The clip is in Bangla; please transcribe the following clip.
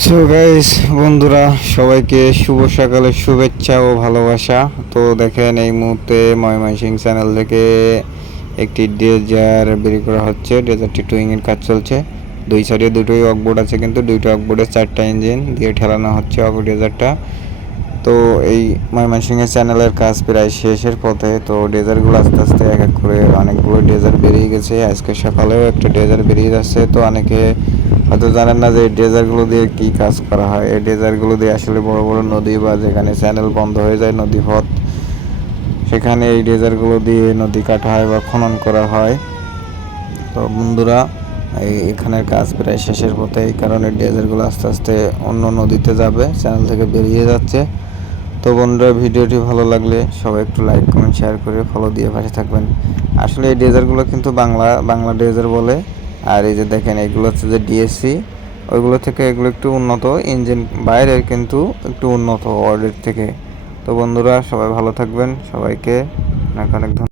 সো গাইস, বন্ধুরা সবাইকে শুভ সকালের শুভেচ্ছা ও ভালোবাসা। তো দেখেন, এই মুহূর্তে ময়মনসিংহ চ্যানেল থেকে একটি ডেজার বের করা হচ্ছে। ডেজারটি টুইংয়ের কাজ চলছে। দুই সাইডে দুটোই অকবোর্ড আছে, কিন্তু দুইটা অকবোর্ডে 4টা ইঞ্জিন দিয়ে ঠেলানো হচ্ছে ডেজারটা। তো এই ময়মনসিংহের চ্যানেলের কাজ প্রায় শেষের পথে। তো ডেজারগুলো আস্তে আস্তে এক এক করে অনেকগুলো ডেজার বেরিয়ে গেছে। আজকে সকালেও একটা ডেজার বেরিয়ে যাচ্ছে। তো অনেকে হয়তো জানেন না যে এই ডেজারগুলো দিয়ে কী কাজ করা হয়। এই ডেজারগুলো দিয়ে আসলে বড় বড় নদী বা যেখানে চ্যানেল বন্ধ হয়ে যায়, নদীপথ, সেখানে এই ডেজারগুলো দিয়ে নদী কাটা হয় বা খনন করা হয়। তো বন্ধুরা, এখানের কাজ প্রায় শেষের পথে। এই কারণে ডেজারগুলো আস্তে আস্তে অন্য নদীতে যাবে, চ্যানেল থেকে বেরিয়ে যাচ্ছে। তো বন্ধুরা, ভিডিওটি ভালো লাগলে সবাই একটু লাইক কমেন্ট শেয়ার করে ফলো দিয়ে পাশে থাকবেন। আসলে এই ডেজারগুলো কিন্তু বাংলা বাংলা ডেজার বলে। আর এই যে দেখেন, এগুলো হচ্ছে যে ডিএসসি, ওইগুলো থেকে এগুলো একটু উন্নত ইঞ্জিন, বাইরের কিন্তু একটু উন্নত ওয়ার্ডের থেকে। তো বন্ধুরা, সবাই ভালো থাকবেন, সবাইকে অনেক অনেক ধন্যবাদ।